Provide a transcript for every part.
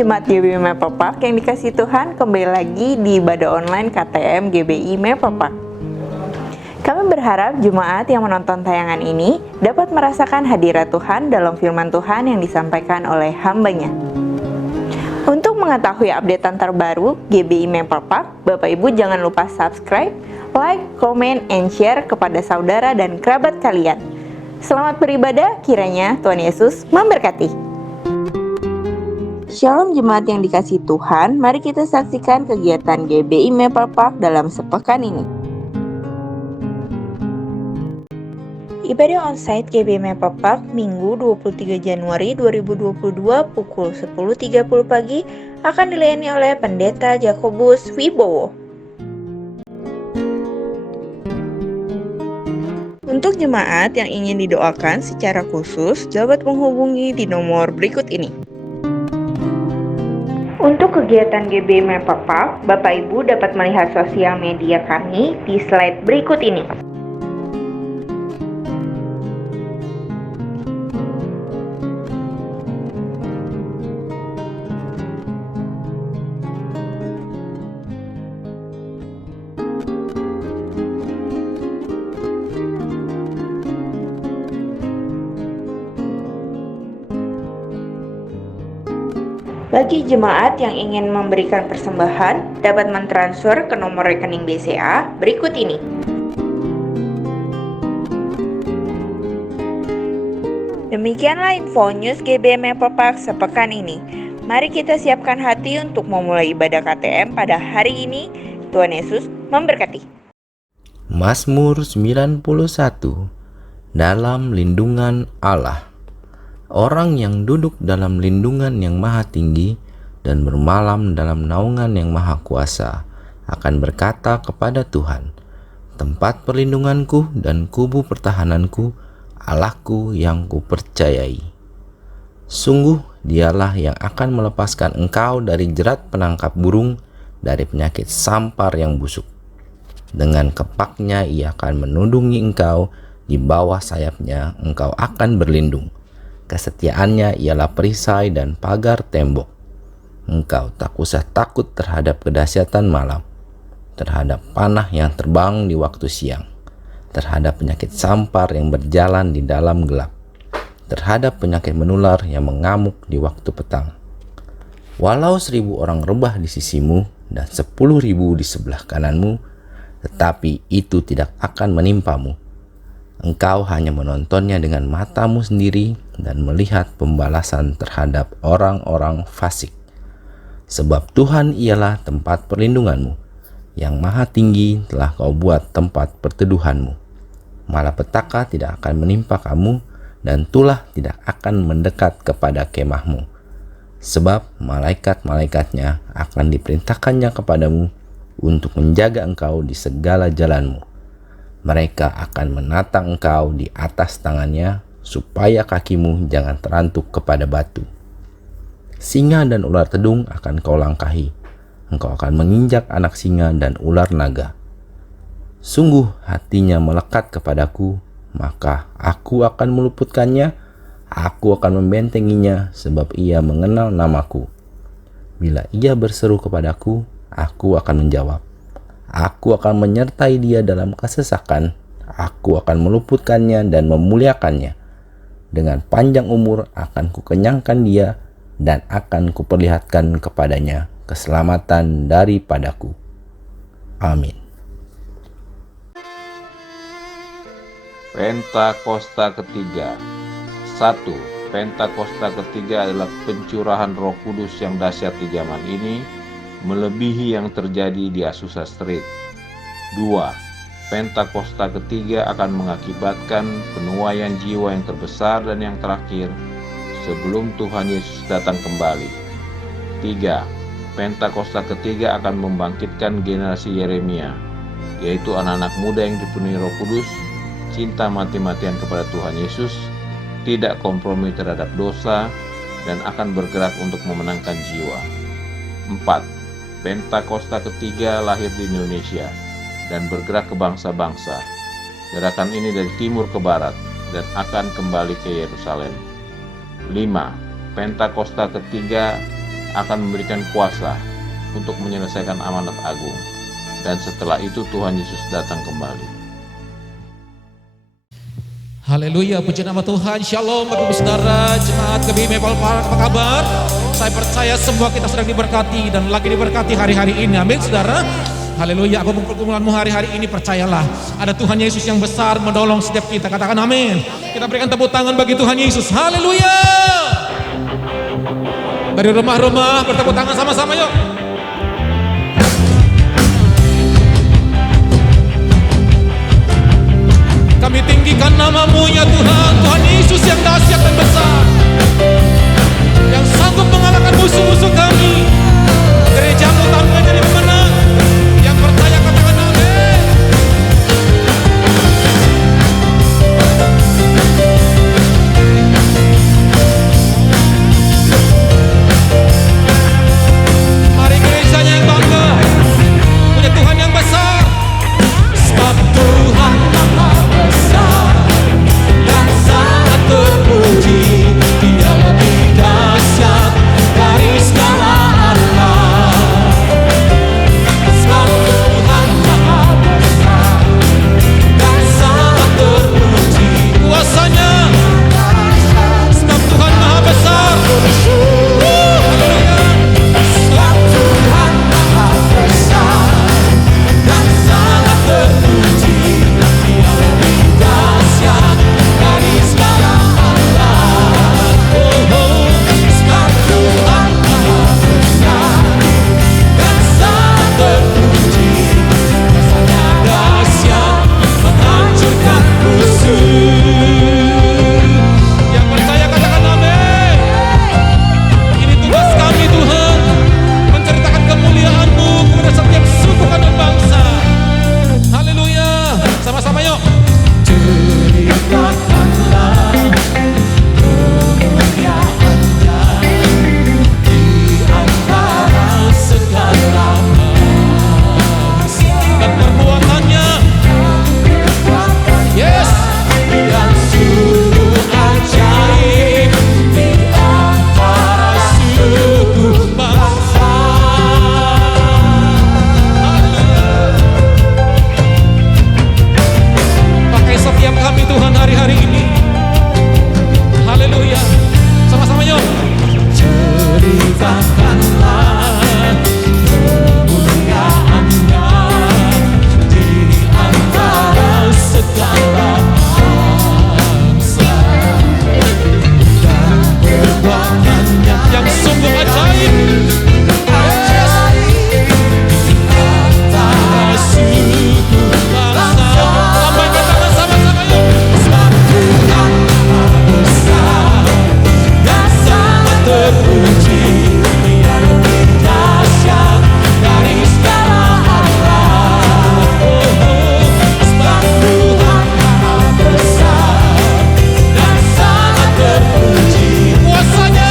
Jemaat GBI Meperpak yang dikasihi Tuhan, kembali lagi di ibadah online KTM GBI Meperpak. Kami berharap jemaat yang menonton tayangan ini dapat merasakan hadirat Tuhan dalam firman Tuhan yang disampaikan oleh hamba-Nya. Untuk mengetahui updatean terbaru GBI Meperpak, Bapak Ibu jangan lupa subscribe, like, comment, and share kepada saudara dan kerabat kalian. Selamat beribadah, kiranya Tuhan Yesus memberkati. Shalom jemaat yang dikasihi Tuhan, mari kita saksikan kegiatan GBI Meperpak dalam sepekan ini. Ibadah onsite GBI Meperpak Minggu 23 Januari 2022 pukul 10.30 pagi akan dilayani oleh Pendeta Jakobus Wibowo. Untuk jemaat yang ingin didoakan secara khusus dapat menghubungi di nomor berikut ini. Untuk kegiatan GBI Meperpak, Bapak Ibu dapat melihat sosial media kami di slide berikut ini. Bagi jemaat yang ingin memberikan persembahan, dapat mentransfer ke nomor rekening BCA berikut ini. Demikianlah info news GBI Meperpak sepekan ini. Mari kita siapkan hati untuk memulai ibadah KTM pada hari ini. Tuhan Yesus memberkati. Mazmur 91. Dalam lindungan Allah. Orang yang duduk dalam lindungan yang maha tinggi dan bermalam dalam naungan yang maha kuasa akan berkata kepada Tuhan, tempat perlindunganku dan kubu pertahananku, Allahku yang kupercayai. Sungguh dialah yang akan melepaskan engkau dari jerat penangkap burung, dari penyakit sampar yang busuk. Dengan kepaknya ia akan menundungi engkau, di bawah sayapnya engkau akan berlindung. Kesetiaannya ialah perisai dan pagar tembok. Engkau tak usah takut terhadap kedahsyatan malam, terhadap panah yang terbang di waktu siang, terhadap penyakit sampar yang berjalan di dalam gelap, terhadap penyakit menular yang mengamuk di waktu petang. Walau 1.000 orang rebah di sisimu dan 10.000 di sebelah kananmu, tetapi itu tidak akan menimpamu. Engkau hanya menontonnya dengan matamu sendiri dan melihat pembalasan terhadap orang-orang fasik. Sebab Tuhan ialah tempat perlindunganmu, yang maha tinggi telah kau buat tempat perteduhanmu. Malapetaka tidak akan menimpa kamu, dan tulah tidak akan mendekat kepada kemahmu. Sebab malaikat-malaikatnya akan diperintahkannya kepadamu untuk menjaga engkau di segala jalanmu. Mereka akan menatang engkau di atas tangannya, supaya kakimu jangan terantuk kepada batu. Singa dan ular tedung akan kau langkahi. Engkau akan menginjak anak singa dan ular naga. Sungguh hatinya melekat kepadaku, maka aku akan meluputkannya. Aku akan membentenginya, sebab ia mengenal namaku. Bila ia berseru kepadaku, aku akan menjawab. Aku akan menyertai dia dalam kesesakan. Aku akan meluputkannya dan memuliakannya. Dengan panjang umur akan kukenyangkan dia dan akan kuperlihatkan kepadanya keselamatan daripadaku. Amin. Pentakosta ketiga. 1. Pentakosta ketiga adalah pencurahan Roh Kudus yang dahsyat di zaman ini, melebihi yang terjadi di Azusa Street. 2. Pentakosta ketiga akan mengakibatkan penuaian jiwa yang terbesar dan yang terakhir sebelum Tuhan Yesus datang kembali. 3. Pentakosta ketiga akan membangkitkan generasi Yeremia, yaitu anak-anak muda yang dipenuhi Roh Kudus, cinta mati-matian kepada Tuhan Yesus, tidak kompromi terhadap dosa, dan akan bergerak untuk memenangkan jiwa. 4. Pentakosta ketiga lahir di Indonesia dan bergerak ke bangsa-bangsa. Gerakan ini dari timur ke barat dan akan kembali ke Yerusalem. 5. Pentakosta ketiga akan memberikan kuasa untuk menyelesaikan amanat agung. Dan setelah itu Tuhan Yesus datang kembali. Haleluya, puji nama Tuhan. Shalom Bapak Ibu Saudara, jemaat GBI Mepal Park, apa kabar? Saya percaya semua kita sedang diberkati dan lagi diberkati hari-hari ini. Amin Saudara. Haleluya, apapun pergumulanmu hari-hari ini, percayalah ada Tuhan Yesus yang besar menolong setiap kita. Katakan amin. Kita berikan tepuk tangan bagi Tuhan Yesus. Haleluya. Dari rumah-rumah bertepuk tangan sama-sama yuk. Kami tinggikan nama-Mu ya Tuhan, Tuhan Yesus yang dahsyat dan besar, yang sanggup mengalahkan musuh-musuh kami. Gereja-Mu tampil jadi pemenang. Yang percaya katakan amin. Mari gerejanya yang bangga, punya Tuhan yang besar. Sebab Tuhan Maha besar dan sangat terpuji, Dia lebih dahsyat dari segala Allah. Sebab Tuhan Maha besar dan sangat terpuji, kuasanya. Sebab Tuhan Maha besar. Haleluya. Sebab Tuhan Maha besar dan sangat terpuji, Dia lebih dahsyat dari segala Allah. Sebab Tuhan Maha besar dan sangat terpuji, kuasanya dahsyat menghancurkan musuh. Yang percaya katakan amin. Ini tugas kami Tuhan, menceritakan kemuliaan-Mu kepada setiap suku dan bangsa. Haleluya, sama-sama yuk. Ceritakanlah kemuliaan-Nya di antara segala bangsa, dan perbuatan-Nya, yes, yang sungguh ajaib di antara suku bangsa. Pakai setiap kami Tuhan hari-hari ini. Haleluya. Sama-sama yuk. Ceritakanlah kemuliaan-Nya di antara segala bangsa, dan perbuatan-Nya yang sungguh ajaib. Antara suku bangsa. Lambaikan tangan sama-sama yuk. Sebab Tuhan Maha besar dan sangat terpuji, Dia lebih dahsyat dari segala Allah. Sebab Tuhan Maha besar dan sangat terpuji, kuasanya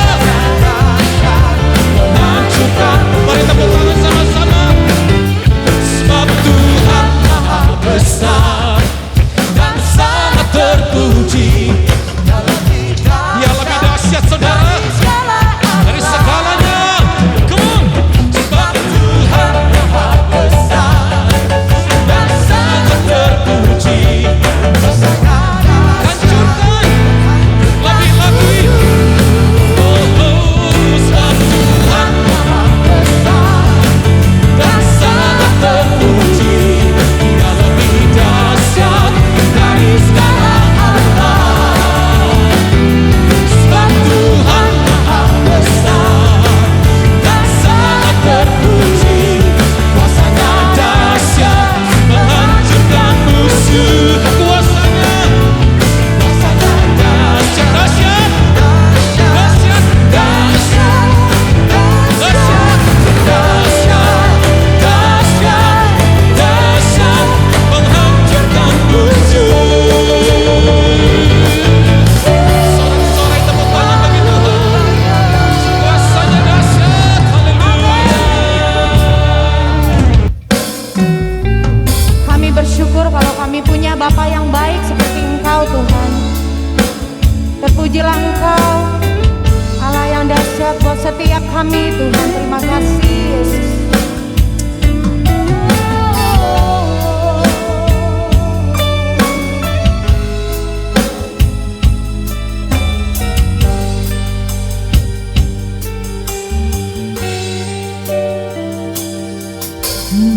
menghancurkan. Mari tepuk tangan sama-sama. Sebab Tuhan Maha besar dan sangat terpuji, Dia lebih dahsyat saudara dari segalanya. Come on. Sebab Tuhan Maha besar dan sangat terpuji, hancurkan lebih-lebih. Sebab Tuhan Maha besar dan sangat terpuji, Dia lebih dahsyat dari segala Allah. Sebab Tuhan Maha besar dan sangat terpuji, kuasanya dahsyat menghancurkan musuh. Kuasanya dahsyat, dahsyat, dahsyat, dahsyat, dahsyat, dahsyat, dahsyat, dahsyat, menghancurkan musuh. Sorak-sorai tepuk tangan bagi Tuhan. Kuasanya dahsyat. Haleluya. Kami bersyukur kalau kami punya Bapa yang baik seperti Engkau Tuhan. Terpujilah Engkau, Allah yang dahsyat buat setiap kami Tuhan. Terima kasih Yesus.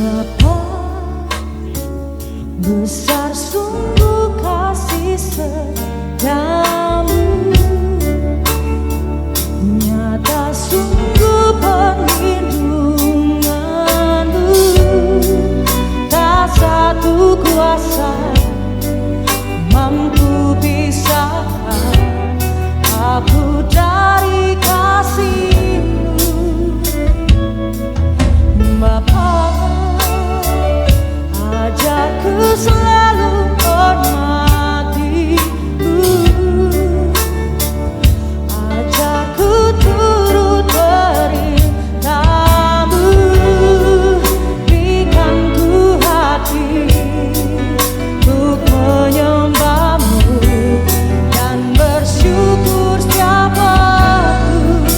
Bapa, besar sungguh kasih setiamu, nyata sungguh perlindunganmu, tak satu kuasa mampu pisahkan aku dari kasih-Mu. Bapa, ajarku selalu hormati-Mu, ajarku turut perintah-Mu, berikan ku hati untuk menyembah-Mu dan bersyukur setiap waktu.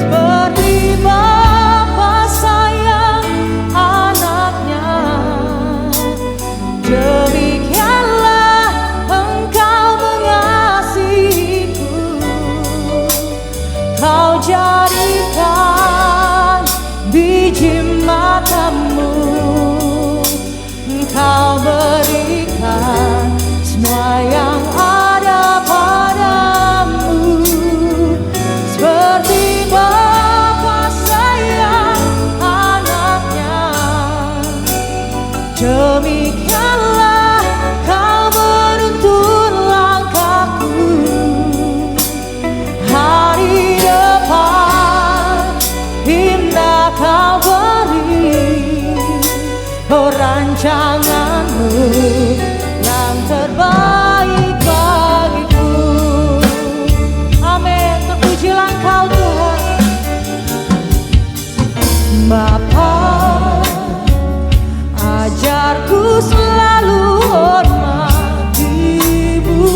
Seperti Bapa sayang anaknya, demikianlah Engkau mengasihiku. Kau jadikan biji mata-Mu, Engkau berikan semua yang ada padamu. Seperti Bapa sayang anaknya, demikianlah Kau menuntun langkahku. Hari depan indah Kau beri, oh rancangan-Mu yang terbaik bagiku. Amin, terpujilah Engkau Tuhan. Bapa, ajarku selalu hormati-Mu,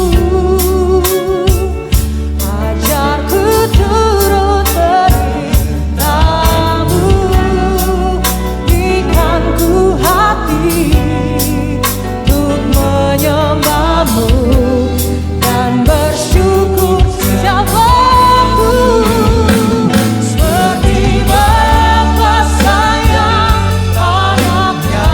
ajarku turut perintah-Mu, berikan ku hati untuk menyembah-Mu dan bersyukur setiap waktu. Seperti Bapa sayang anaknya,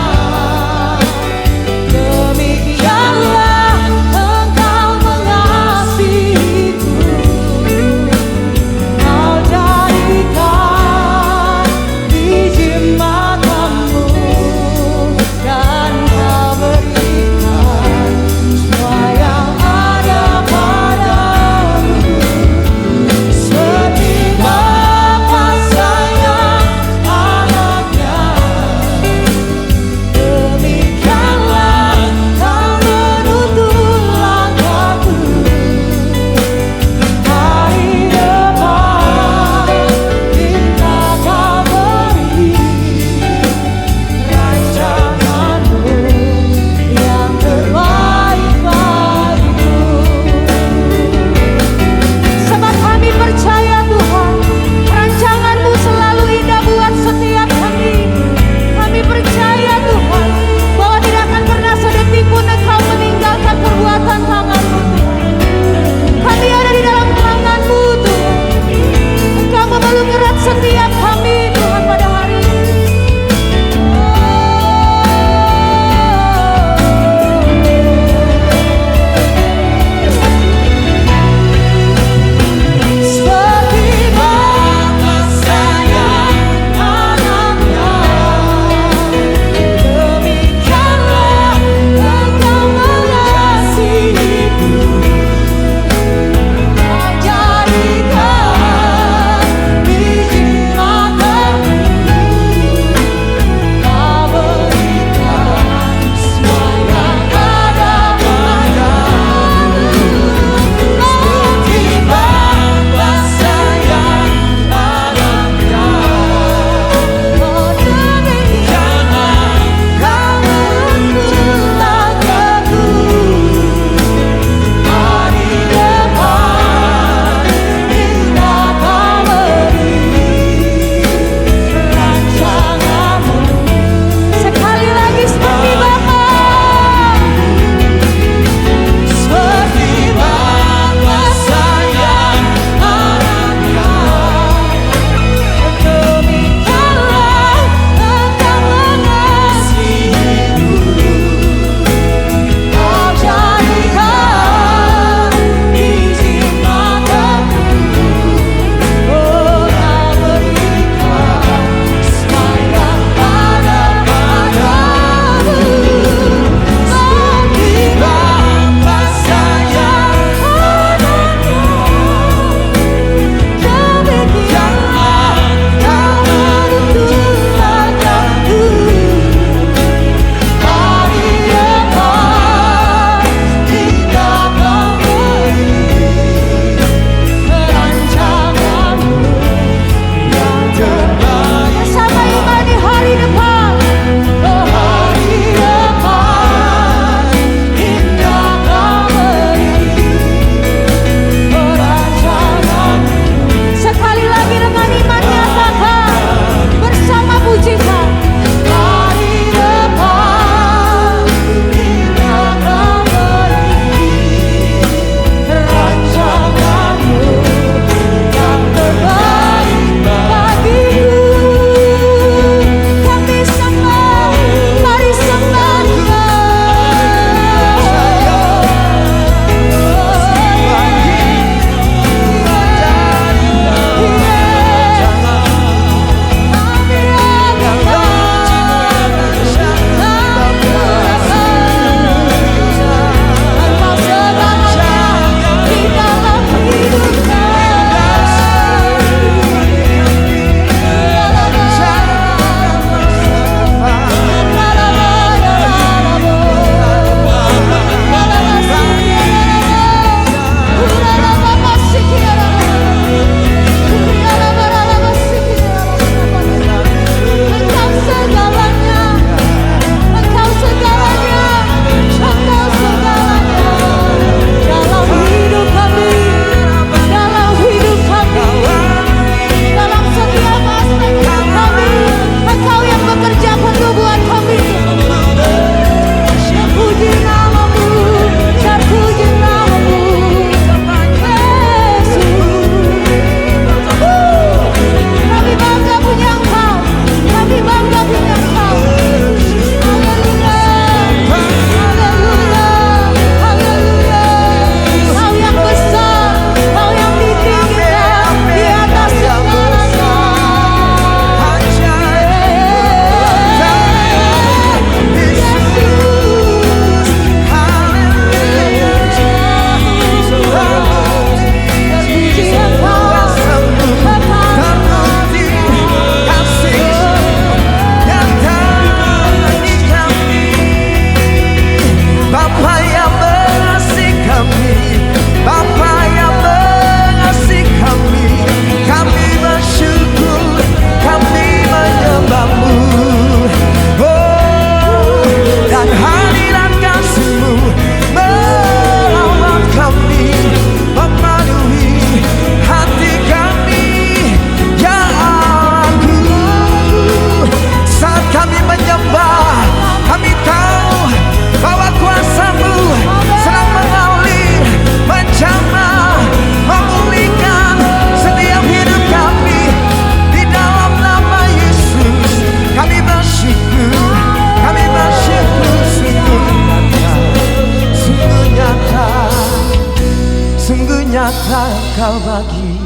Engkau bagi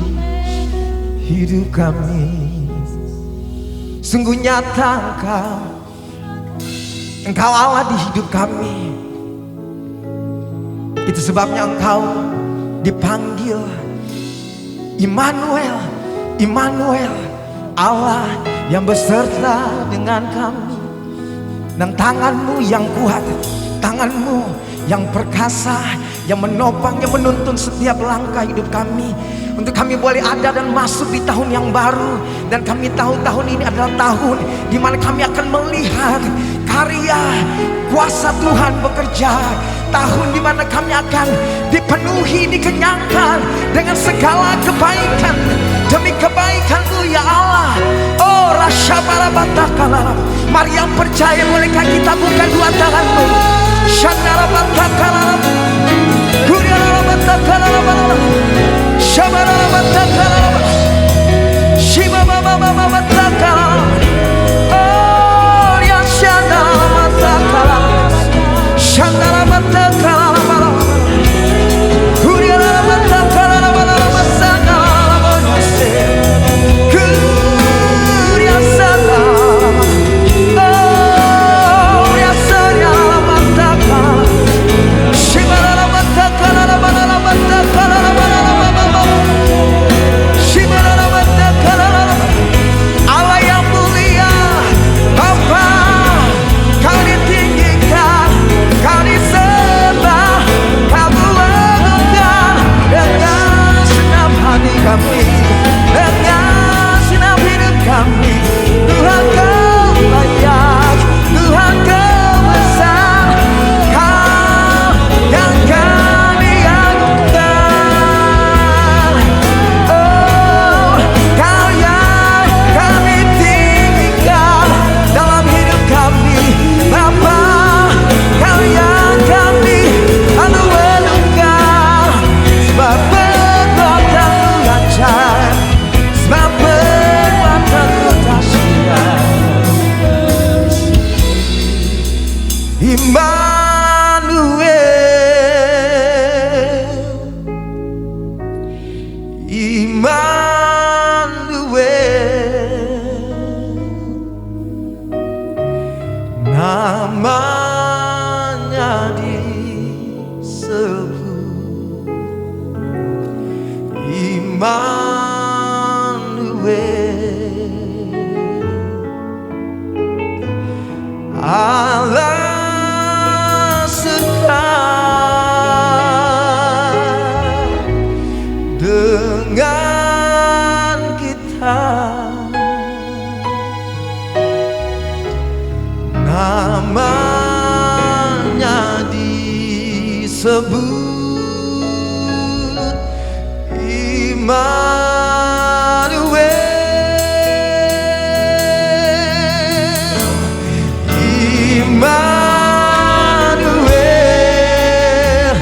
hidup kami. Sungguh nyata Engkau Allah di hidup kami. Itu sebabnya Engkau dipanggil Immanuel, Immanuel, Allah yang beserta dengan kami. Dan tanganmu yang kuat, tanganmu yang perkasa, yang menopang, yang menuntun setiap langkah hidup kami, untuk kami boleh ada dan masuk di tahun yang baru. Dan kami tahu tahun ini adalah tahun di mana kami akan melihat karya kuasa Tuhan bekerja. Tahun di mana kami akan dipenuhi, dikenyangkan dengan segala kebaikan demi kebaikan-Mu ya Allah. Oh Rasyabarabatakalala, mari yang percaya, bolehkah kita buka dua tanganmu? Shandarabatakalala, Kuriarabatakalala, Shabarabatakalala, Shibabababatakalala, oh ya Shandarabatakalala, Shandarabatakalala, Kuriarabatakalala, Allah yang mulia, Bapa, Kau ditinggikan, Kau disembah, Kau buatkan dengan senang hati kami, dengan senang hidup kami. Tuhan Kau layak, Tuhan Kau besar, Kau yang kami agungkan. Oh, Kau yang kami tinggikan dalam hidup kami, Bapa. Kau yang kami anugerahkan, sebab perbuatan-Mu lancar, sebab perbuatan-Mu dahsyat. Immanuel, Immanuel, namanya disebut Immanuel, Allah serta dengan kita. Namanya disebut Immanuel, Immanuel,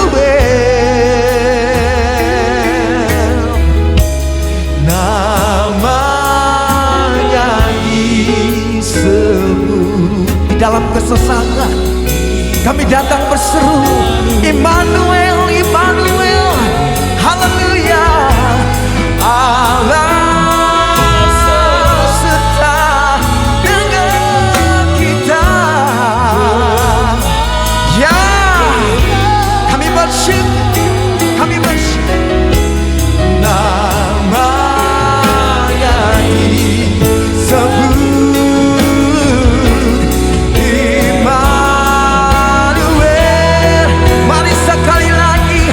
Immanuel, namanya disebut. Di dalam kesesakan kami datang berseru, Immanuel, Immanuel, haleluya. Allah serta dengan kita. Ya, kami bersyukur, kami bersyukur. Namanya disebut Immanuel. Mari sekali lagi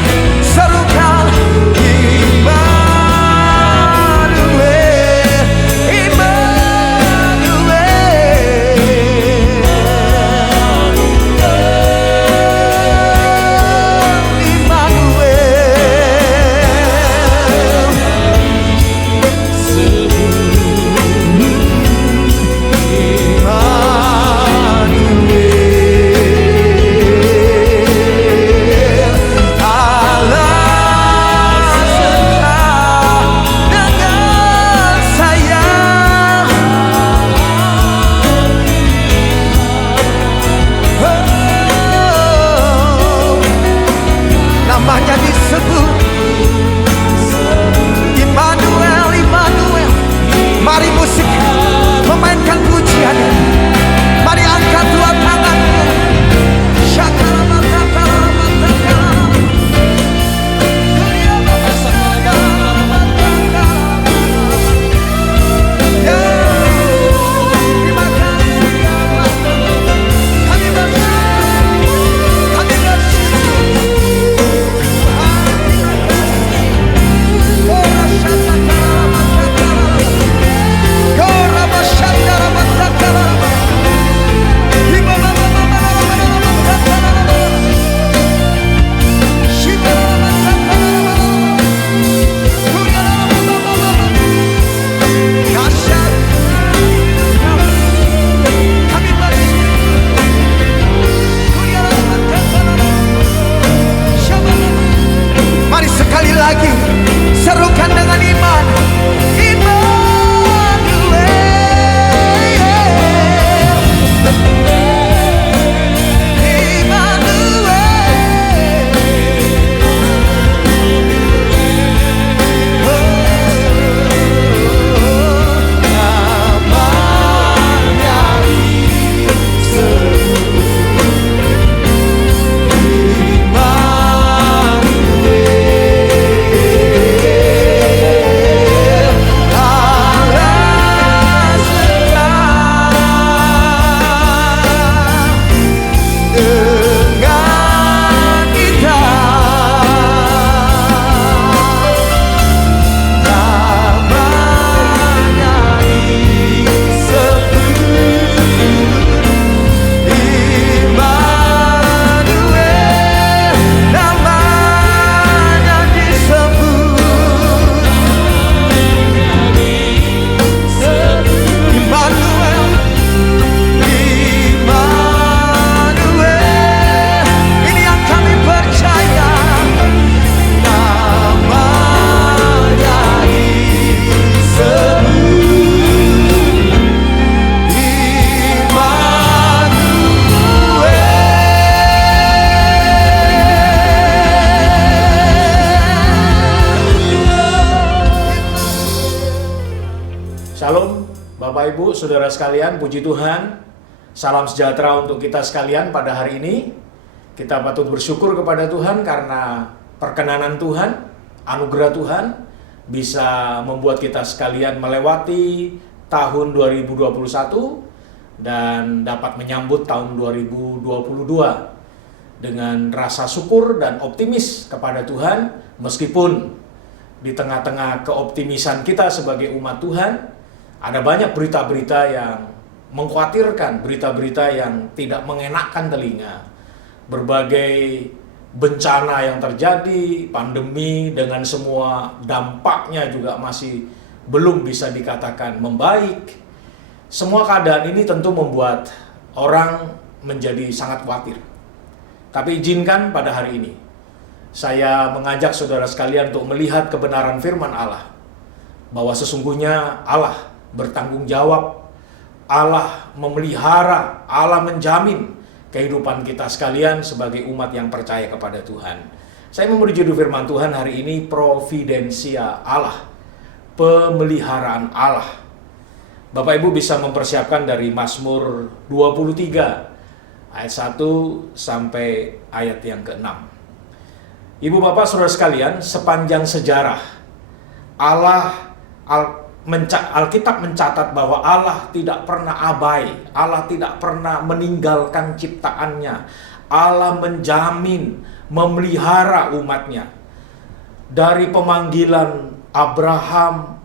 Bapak Ibu, Saudara sekalian, puji Tuhan. Salam sejahtera untuk kita sekalian pada hari ini. Kita patut bersyukur kepada Tuhan karena perkenanan Tuhan, anugerah Tuhan bisa membuat kita sekalian melewati tahun 2021 dan dapat menyambut tahun 2022 dengan rasa syukur dan optimis kepada Tuhan, meskipun di tengah-tengah keoptimisan kita sebagai umat Tuhan ada banyak berita-berita yang mengkhawatirkan, berita-berita yang tidak mengenakkan telinga. Berbagai bencana yang terjadi, pandemi dengan semua dampaknya juga masih belum bisa dikatakan membaik. Semua keadaan ini tentu membuat orang menjadi sangat khawatir. Tapi izinkan pada hari ini saya mengajak saudara sekalian untuk melihat kebenaran firman Allah, bahwa sesungguhnya Allah bertanggung jawab, Allah memelihara, Allah menjamin kehidupan kita sekalian sebagai umat yang percaya kepada Tuhan. Saya memberi judul firman Tuhan hari ini, Providensia Allah, pemeliharaan Allah. Bapak Ibu bisa mempersiapkan dari Mazmur 23 ayat 1 sampai ayat yang ke-6. Ibu bapak saudara sekalian, sepanjang sejarah Alkitab mencatat bahwa Allah tidak pernah abai, Allah tidak pernah meninggalkan ciptaannya. Allah menjamin, memelihara umatnya. Dari pemanggilan Abraham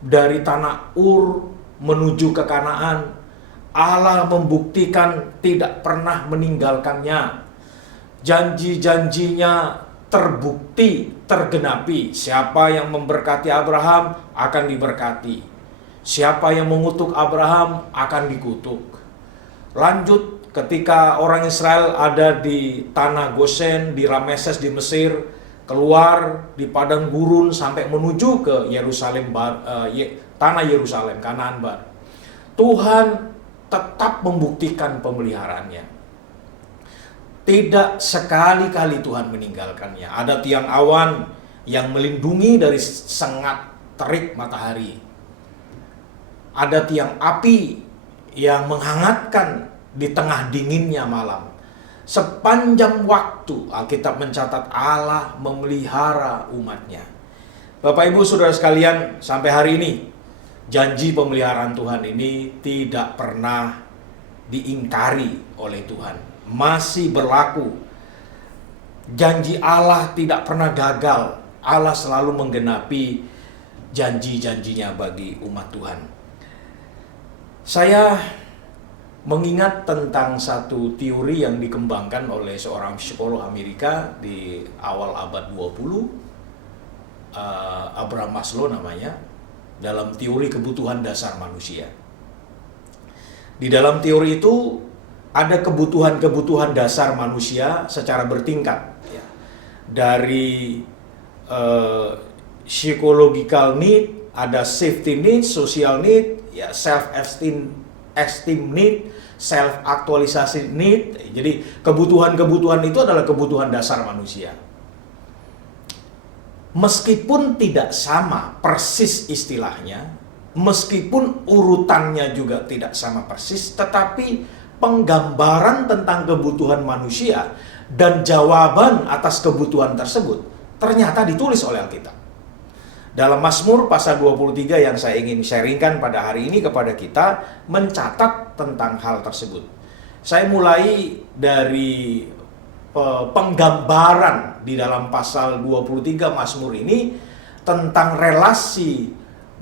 dari tanah Ur menuju ke Kanaan, Allah membuktikan tidak pernah meninggalkannya. Janji-janjinya terbukti, tergenapi. Siapa yang memberkati Abraham akan diberkati. Siapa yang mengutuk Abraham akan dikutuk. Lanjut, ketika orang Israel ada di tanah Gosen, di Rameses di Mesir, keluar di padang gurun sampai menuju ke Yerusalem, tanah Yerusalem, Kanaan Barat. Tuhan tetap membuktikan pemeliharaannya. Tidak sekali-kali Tuhan meninggalkannya. Ada tiang awan yang melindungi dari sengat terik matahari. Ada tiang api yang menghangatkan di tengah dinginnya malam. Sepanjang waktu Alkitab mencatat Allah memelihara umatnya. Bapak Ibu Saudara sekalian, sampai hari ini janji pemeliharaan Tuhan ini tidak pernah diingkari oleh Tuhan. Masih berlaku. Janji Allah tidak pernah gagal. Allah selalu menggenapi janji-janjinya bagi umat Tuhan. Saya mengingat tentang satu teori yang dikembangkan oleh seorang psikolog Amerika di awal abad 20, Abraham Maslow namanya, dalam teori kebutuhan dasar manusia. Di dalam teori itu ada kebutuhan-kebutuhan dasar manusia secara bertingkat, ya. Dari psychological need, ada safety need, social need, ya, self-esteem need, self-actualisasi need. Jadi kebutuhan-kebutuhan itu adalah kebutuhan dasar manusia. Meskipun tidak sama persis istilahnya, meskipun urutannya juga tidak sama persis, tetapi penggambaran tentang kebutuhan manusia dan jawaban atas kebutuhan tersebut ternyata ditulis oleh Alkitab. Dalam Mazmur pasal 23 yang saya ingin sharingkan pada hari ini kepada kita, mencatat tentang hal tersebut. Saya mulai dari penggambaran di dalam pasal 23 Mazmur ini tentang relasi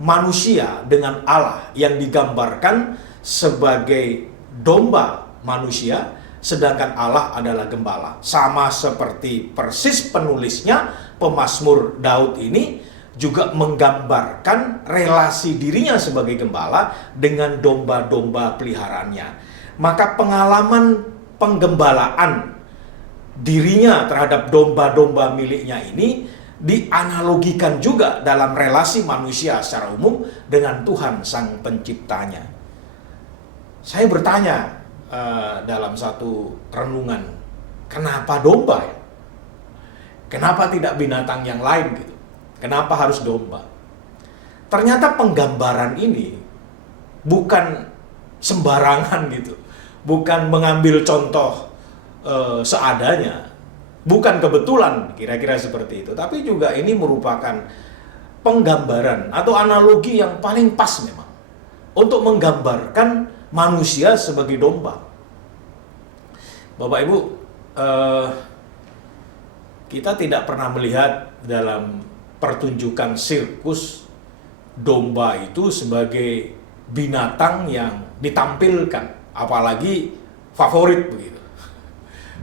manusia dengan Allah yang digambarkan sebagai domba manusia, sedangkan Allah adalah gembala. Sama seperti persis penulisnya, pemazmur Daud ini juga menggambarkan relasi dirinya sebagai gembala dengan domba-domba peliharaannya. Maka pengalaman penggembalaan dirinya terhadap domba-domba miliknya ini dianalogikan juga dalam relasi manusia secara umum dengan Tuhan Sang Penciptanya. Saya bertanya dalam satu renungan, kenapa domba ya? Kenapa tidak binatang yang lain gitu? Kenapa harus domba? Ternyata penggambaran ini bukan sembarangan gitu, bukan mengambil contoh seadanya, bukan kebetulan, kira-kira seperti itu, tapi juga ini merupakan penggambaran atau analogi yang paling pas memang untuk menggambarkan manusia sebagai domba. Bapak Ibu, kita tidak pernah melihat dalam pertunjukan sirkus domba itu sebagai binatang yang ditampilkan, apalagi favorit begitu.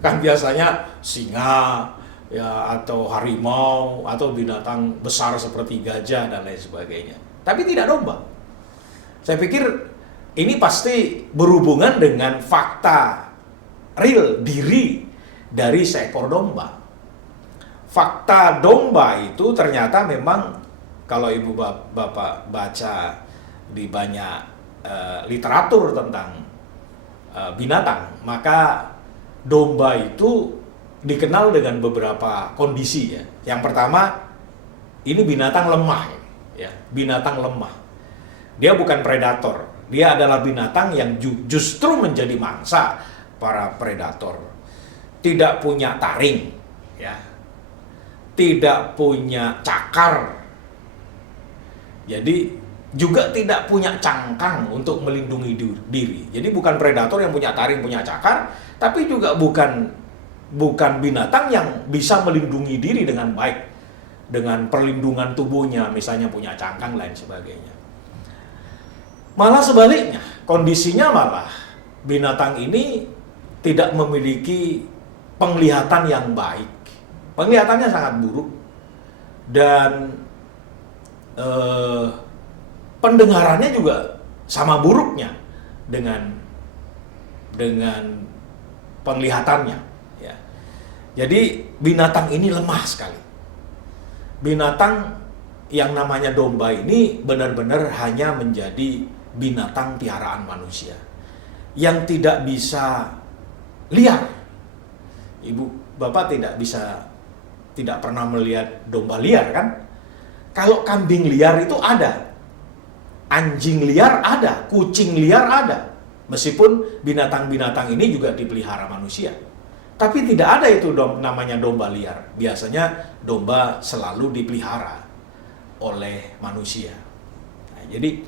Kan biasanya singa ya, atau harimau, atau binatang besar seperti gajah dan lain sebagainya. Tapi tidak domba. Saya pikir ini pasti berhubungan dengan fakta real diri dari seekor domba. Fakta domba itu ternyata memang kalau ibu bapak baca di banyak literatur tentang binatang, maka domba itu dikenal dengan beberapa kondisi ya. Yang pertama, ini binatang lemah ya, binatang lemah. Dia bukan predator, dia adalah binatang yang justru menjadi mangsa para predator. Tidak punya taring ya, tidak punya cakar, jadi juga tidak punya cangkang untuk melindungi diri. Jadi bukan predator yang punya taring, punya cakar, tapi juga bukan binatang yang bisa melindungi diri dengan baik dengan perlindungan tubuhnya, misalnya punya cangkang lain sebagainya. Malah sebaliknya, kondisinya malah binatang ini tidak memiliki penglihatan yang baik. Penglihatannya sangat buruk dan pendengarannya juga sama buruknya dengan penglihatannya ya. Jadi binatang ini lemah sekali. Binatang yang namanya domba ini benar-benar hanya menjadi binatang piaraan manusia yang tidak bisa liar. Ibu bapak tidak pernah melihat domba liar kan? Kalau kambing liar itu ada, anjing liar ada, kucing liar ada. Meskipun binatang-binatang ini juga dipelihara manusia. Tapi tidak ada itu namanya domba liar. Biasanya domba selalu dipelihara oleh manusia. Nah, jadi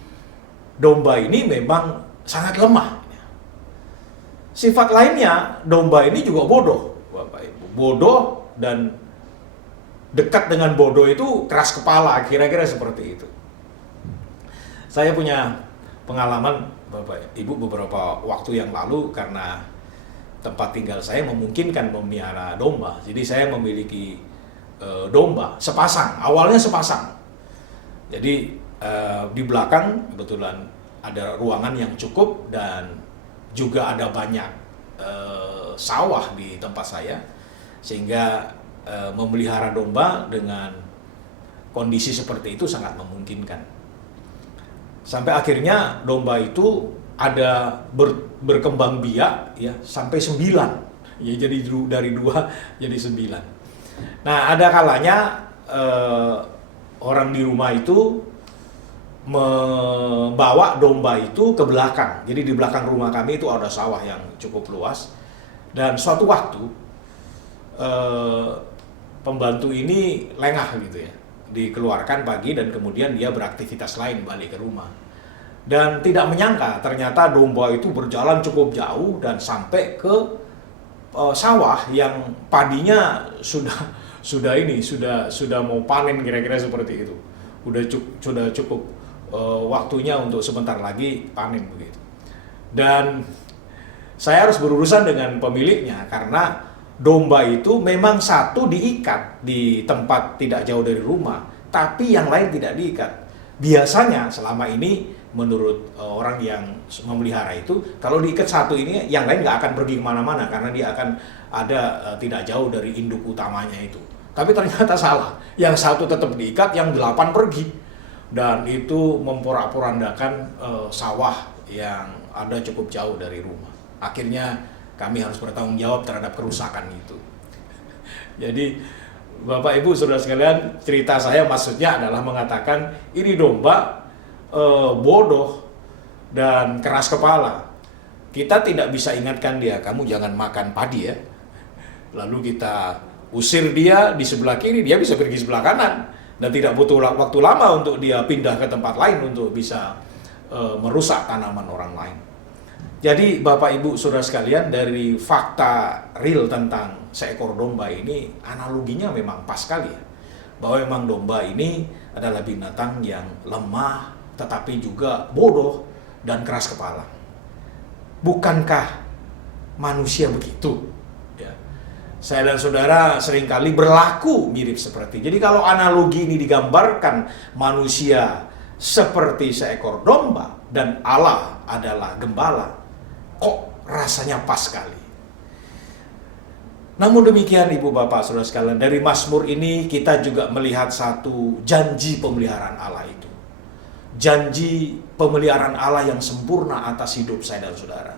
domba ini memang sangat lemah. Sifat lainnya, domba ini juga bodoh. Bapak Ibu. Bodoh dan dekat dengan bodoh itu keras kepala, kira-kira seperti itu. Saya punya pengalaman Bapak Ibu beberapa waktu yang lalu karena tempat tinggal saya memungkinkan memelihara domba. Jadi saya memiliki domba sepasang, awalnya sepasang. Jadi di belakang kebetulan ada ruangan yang cukup dan juga ada banyak sawah di tempat saya, sehingga memelihara domba dengan kondisi seperti itu sangat memungkinkan. Sampai akhirnya domba itu ada berkembang biak ya sampai 9. Ya jadi dari 2 jadi 9. Nah, ada kalanya orang di rumah itu membawa domba itu ke belakang. Jadi di belakang rumah kami itu ada sawah yang cukup luas. Dan suatu waktu pembantu ini lengah gitu ya, dikeluarkan pagi dan kemudian dia beraktivitas lain balik ke rumah. Dan tidak menyangka ternyata domba itu berjalan cukup jauh dan sampai ke sawah yang padinya sudah mau panen, kira-kira seperti itu. Sudah cukup waktunya untuk sebentar lagi panen begitu. Dan saya harus berurusan dengan pemiliknya karena domba itu memang satu diikat di tempat tidak jauh dari rumah, tapi yang lain tidak diikat. Biasanya selama ini menurut orang yang memelihara itu, kalau diikat satu ini, yang lain nggak akan pergi kemana-mana karena dia akan ada tidak jauh dari induk utamanya itu. Tapi ternyata salah, yang satu tetap diikat, yang 8 pergi. Dan itu memporak-porandakan sawah yang ada cukup jauh dari rumah. Akhirnya kami harus bertanggung jawab terhadap kerusakan itu. Jadi Bapak Ibu Saudara sekalian, cerita saya maksudnya adalah mengatakan ini domba bodoh dan keras kepala. Kita tidak bisa ingatkan dia, kamu jangan makan padi ya. Lalu kita usir dia di sebelah kiri, dia bisa pergi sebelah kanan. Dan tidak butuh waktu lama untuk dia pindah ke tempat lain untuk bisa merusak tanaman orang lain. Jadi Bapak Ibu Saudara sekalian, dari fakta real tentang seekor domba ini, analoginya memang pas sekali ya. Bahwa memang domba ini adalah binatang yang lemah, tetapi juga bodoh dan keras kepala. Bukankah manusia begitu? Ya. Saya dan saudara seringkali berlaku mirip seperti. Jadi kalau analogi ini digambarkan manusia seperti seekor domba dan Allah adalah gembala, kok rasanya pas sekali. Namun demikian Ibu Bapak Saudara sekalian, dari Mazmur ini kita juga melihat satu janji pemeliharaan Allah itu. Janji pemeliharaan Allah yang sempurna atas hidup saya dan saudara.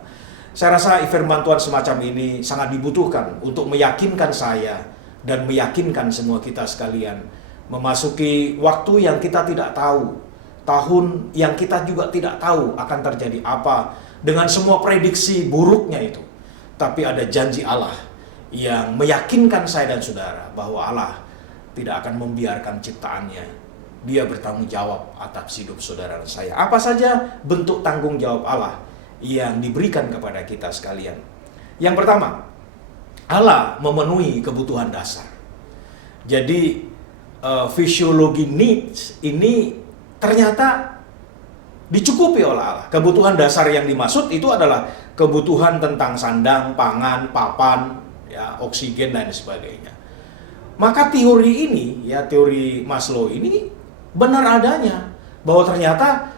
Saya rasa firman Tuhan semacam ini sangat dibutuhkan untuk meyakinkan saya dan meyakinkan semua kita sekalian memasuki waktu yang kita tidak tahu, tahun yang kita juga tidak tahu akan terjadi apa dengan semua prediksi buruknya itu. Tapi ada janji Allah yang meyakinkan saya dan saudara bahwa Allah tidak akan membiarkan ciptaannya. Dia bertanggung jawab atas hidup saudara dan saya. Apa saja bentuk tanggung jawab Allah yang diberikan kepada kita sekalian? Yang pertama, Allah memenuhi kebutuhan dasar. Jadi fisiologi needs ini ternyata dicukupi oleh Allah. Kebutuhan dasar yang dimaksud itu adalah kebutuhan tentang sandang, pangan, papan, ya, oksigen dan sebagainya. Maka teori ini, ya teori Maslow ini benar adanya, bahwa ternyata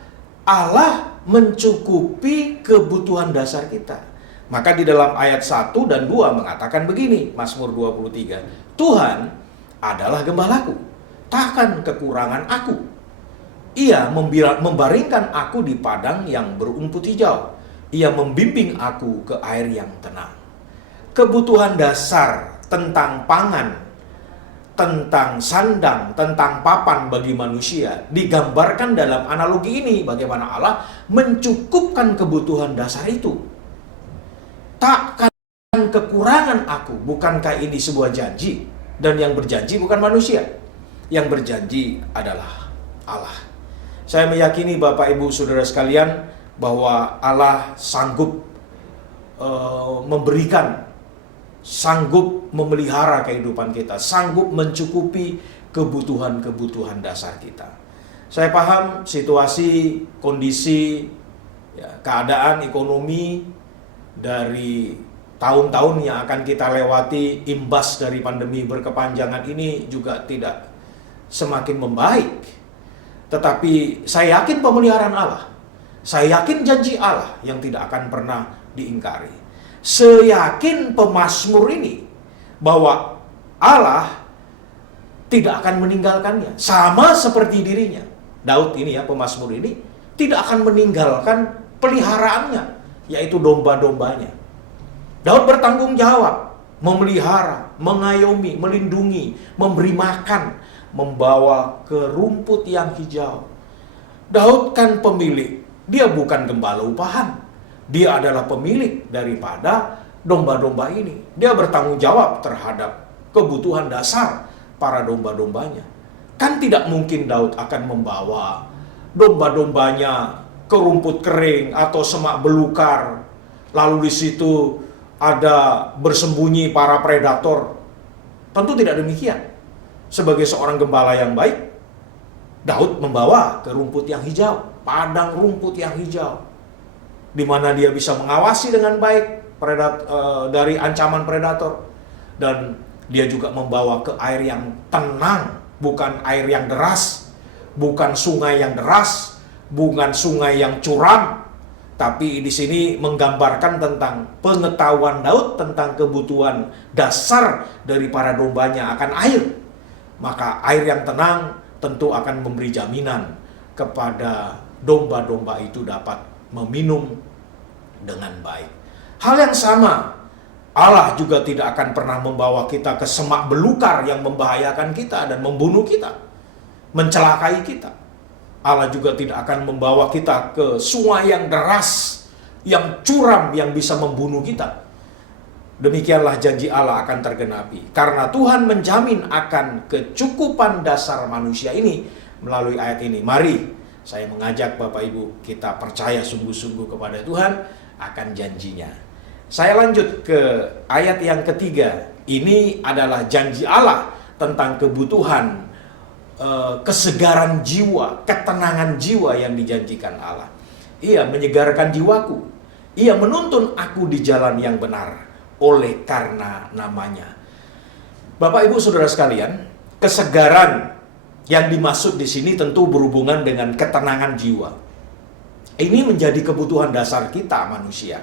Allah mencukupi kebutuhan dasar kita. Maka di dalam ayat 1 dan 2 mengatakan begini, Mazmur 23, Tuhan adalah gembalaku, takkan kekurangan aku. Ia membaringkan aku di padang yang berumput hijau. Ia membimbing aku ke air yang tenang. Kebutuhan dasar tentang pangan, tentang sandang, tentang papan bagi manusia digambarkan dalam analogi ini, bagaimana Allah mencukupkan kebutuhan dasar itu. Takkan kekurangan aku. Bukankah ini sebuah janji? Dan yang berjanji bukan manusia, yang berjanji adalah Allah. Saya meyakini Bapak Ibu Saudara sekalian bahwa Allah sanggup memberikan, sanggup memelihara kehidupan kita, sanggup mencukupi kebutuhan-kebutuhan dasar kita. Saya paham situasi, kondisi, ya, keadaan ekonomi dari tahun-tahun yang akan kita lewati, imbas dari pandemi berkepanjangan ini juga tidak semakin membaik. Tetapi saya yakin pemeliharaan Allah, saya yakin janji Allah yang tidak akan pernah diingkari. Seyakin pemazmur ini bahwa Allah tidak akan meninggalkannya, sama seperti dirinya. Daud ini ya, pemazmur ini tidak akan meninggalkan peliharaannya, yaitu domba-dombanya. Daud bertanggung jawab memelihara, mengayomi, melindungi, memberi makan, membawa ke rumput yang hijau. Daud kan pemilik, dia bukan gembala upahan. Dia adalah pemilik daripada domba-domba ini. Dia bertanggung jawab terhadap kebutuhan dasar para domba-dombanya. Kan tidak mungkin Daud akan membawa domba-dombanya ke rumput kering atau semak belukar, lalu di situ ada bersembunyi para predator. Tentu tidak demikian. Sebagai seorang gembala yang baik, Daud membawa ke rumput yang hijau, padang rumput yang hijau, di mana dia bisa mengawasi dengan baik dari ancaman predator. Dan dia juga membawa ke air yang tenang, bukan air yang deras, bukan sungai yang deras, bukan sungai yang curam. Tapi di sini menggambarkan tentang pengetahuan Daud tentang kebutuhan dasar dari para dombanya akan air. Maka air yang tenang tentu akan memberi jaminan kepada domba-domba itu dapat meminum dengan baik. Hal yang sama, Allah juga tidak akan pernah membawa kita ke semak belukar yang membahayakan kita dan membunuh kita, mencelakai kita. Allah juga tidak akan membawa kita ke sungai yang deras, yang curam, yang bisa membunuh kita. Demikianlah janji Allah akan tergenapi. Karena Tuhan menjamin akan kecukupan dasar manusia ini melalui ayat ini. Mari saya mengajak Bapak Ibu kita percaya sungguh-sungguh kepada Tuhan akan janjinya. Saya lanjut ke ayat yang ketiga. Ini adalah janji Allah tentang kebutuhan kesegaran jiwa, ketenangan jiwa yang dijanjikan Allah. Ia menyegarkan jiwaku. Ia menuntun aku di jalan yang benar oleh karena namanya. Bapak Ibu Saudara sekalian, kesegaran yang dimaksud di sini tentu berhubungan dengan ketenangan jiwa. Ini menjadi kebutuhan dasar kita manusia.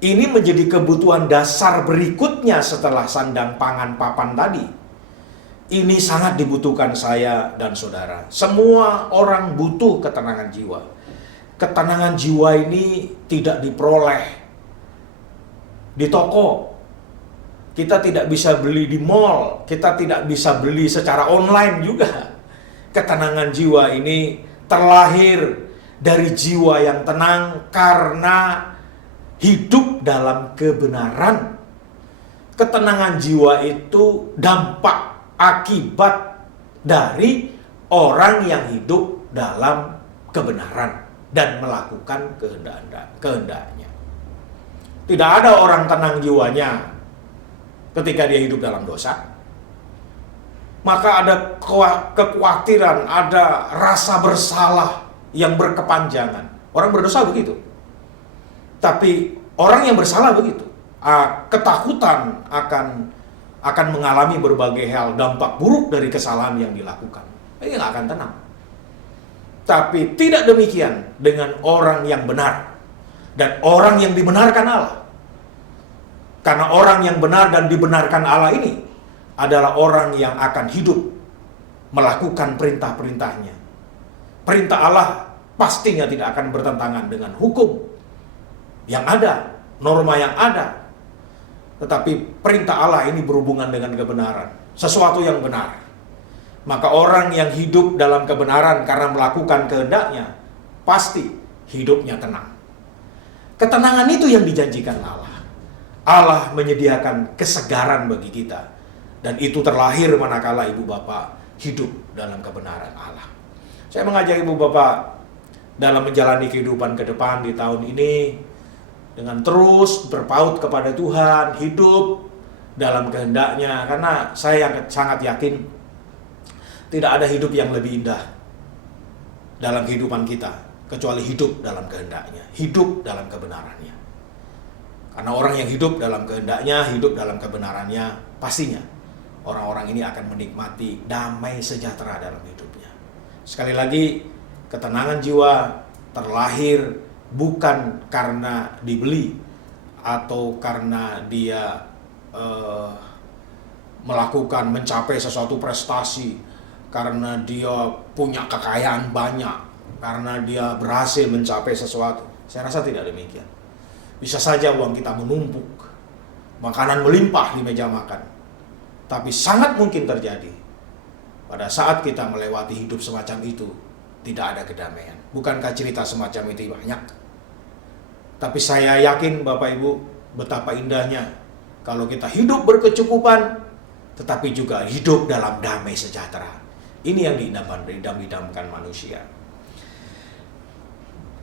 Ini menjadi kebutuhan dasar berikutnya setelah sandang pangan papan tadi. Ini sangat dibutuhkan saya dan saudara. Semua orang butuh ketenangan jiwa. Ketenangan jiwa ini tidak diperoleh di toko. Kita tidak bisa beli di mall, kita tidak bisa beli secara online juga. Ketenangan jiwa ini terlahir dari jiwa yang tenang karena hidup dalam kebenaran. Ketenangan jiwa itu dampak akibat dari orang yang hidup dalam kebenaran dan melakukan kehendaknya. Tidak ada orang tenang jiwanya ketika dia hidup dalam dosa. Maka ada kekhawatiran, ada rasa bersalah yang berkepanjangan. Orang berdosa begitu. Tapi orang yang bersalah begitu. Ketakutan akan mengalami berbagai hal, dampak buruk dari kesalahan yang dilakukan. Dia nggak akan tenang. Tapi tidak demikian dengan orang yang benar. Dan orang yang dibenarkan Allah. Karena orang yang benar dan dibenarkan Allah ini adalah orang yang akan hidup melakukan perintah-perintahnya. Perintah Allah pastinya tidak akan bertentangan dengan hukum yang ada, norma yang ada. Tetapi perintah Allah ini berhubungan dengan kebenaran, sesuatu yang benar. Maka orang yang hidup dalam kebenaran karena melakukan kehendaknya, pasti hidupnya tenang. Ketenangan itu yang dijanjikan Allah. Allah menyediakan kesegaran bagi kita. Dan itu terlahir manakala ibu bapak hidup dalam kebenaran Allah. Saya mengajak ibu bapak dalam menjalani kehidupan ke depan di tahun ini dengan terus berpaut kepada Tuhan, hidup dalam kehendaknya. Karena saya sangat yakin tidak ada hidup yang lebih indah dalam kehidupan kita kecuali hidup dalam kehendaknya, hidup dalam kebenarannya. Karena orang yang hidup dalam kehendaknya, hidup dalam kebenarannya, pastinya orang-orang ini akan menikmati damai sejahtera dalam hidupnya. Sekali lagi, ketenangan jiwa terlahir bukan karena dibeli atau karena dia mencapai sesuatu prestasi, karena dia punya kekayaan banyak, karena dia berhasil mencapai sesuatu. Saya rasa tidak demikian. Bisa saja uang kita menumpuk, makanan melimpah di meja makan. Tapi sangat mungkin terjadi pada saat kita melewati hidup semacam itu, tidak ada kedamaian. Bukankah cerita semacam itu banyak? Tapi saya yakin Bapak Ibu, betapa indahnya kalau kita hidup berkecukupan, tetapi juga hidup dalam damai sejahtera. Ini yang diidam-idamkan manusia.